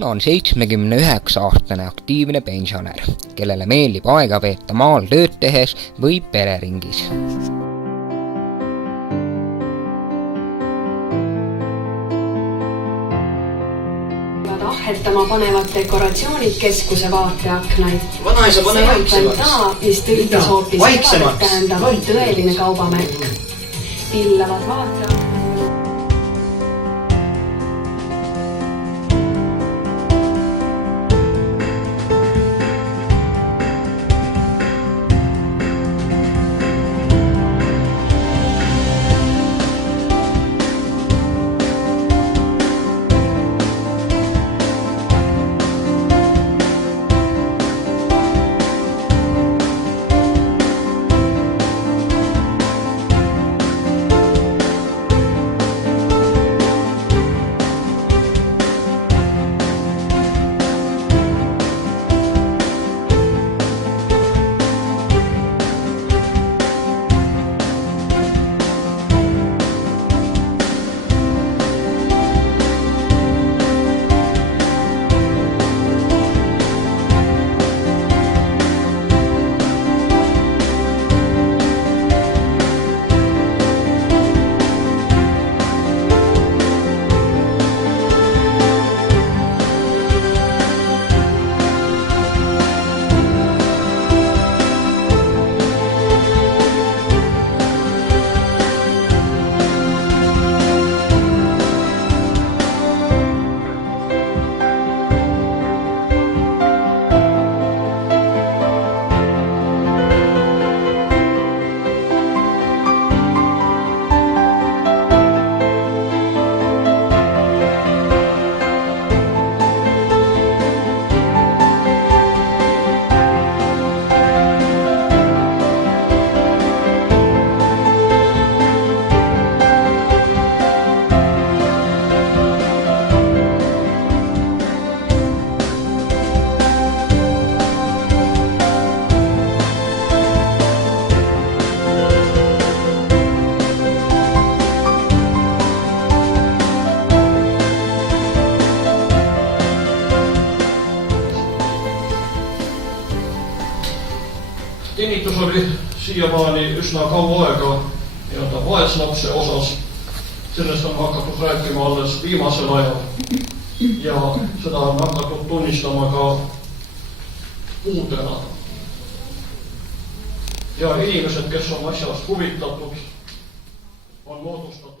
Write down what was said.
Tauno on 79-aastane aktiivne pensionär, kellele meeldib aega veeta maal tööd tehes või pereringis. Aheltama panevad dekoratsioonid keskuse vaateaknaid. Vanaisa pane vaiksemaks. Mis tõldes hoopis vahet tähendab tõeline kaubamärk. Pillavad vaateaknaid. Tinnitus oli siiamaani üsna kaua aega vaeslapse osas. Sellest on hakatud rääkima alles viimasel ajal ja seda on hakatud tunnistama ka puudena. Ja inimesed, kes on asjast huvitatud, on moodustatud